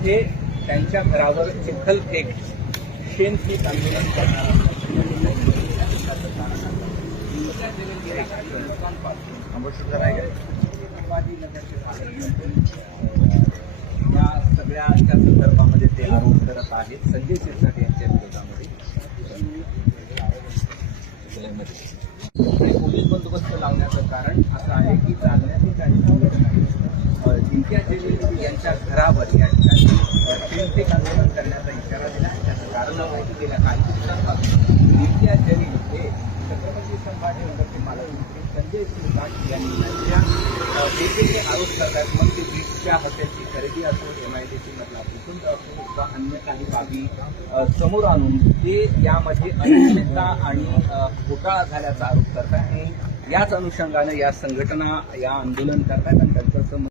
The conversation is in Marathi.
इथे त्यांच्या घरावर चिखलफेक शेणफेक आंदोलन करणारा या सगळ्याच्या संदर्भामध्ये ते आरोप करत आहेत संजय शिरसाट यांच्या विरोधामध्ये आणि पोलीस बंदोबस्त लावण्याचं कारण असं आहे की जालन्यातील काही संघटना जिंक्या जलील यांच्या घरावर या ठिकाणी शेणफेक आंदोलन करण्याचा इशारा दिला. त्याचं कारण आहे की गेल्या काही दिवसांपासून जिंक्या जलील हे छत्रपती संभाजीनगरचे पालकमंत्री संजय शिरसाट यांनी त्यांच्या वेगवेगळे आरोप करतात. मग ते वीजच्या हॉटेलची खरेदी असो, MIDC मधला भूखंड असो किंवा अन्य काही बाबी समोर आणून ते यामध्ये अनियमितता आणि घोटाळा झाल्याचा आरोप करतात आणि याच अनुषंगाने या संघटना या आंदोलन करतात आणि त्यांचं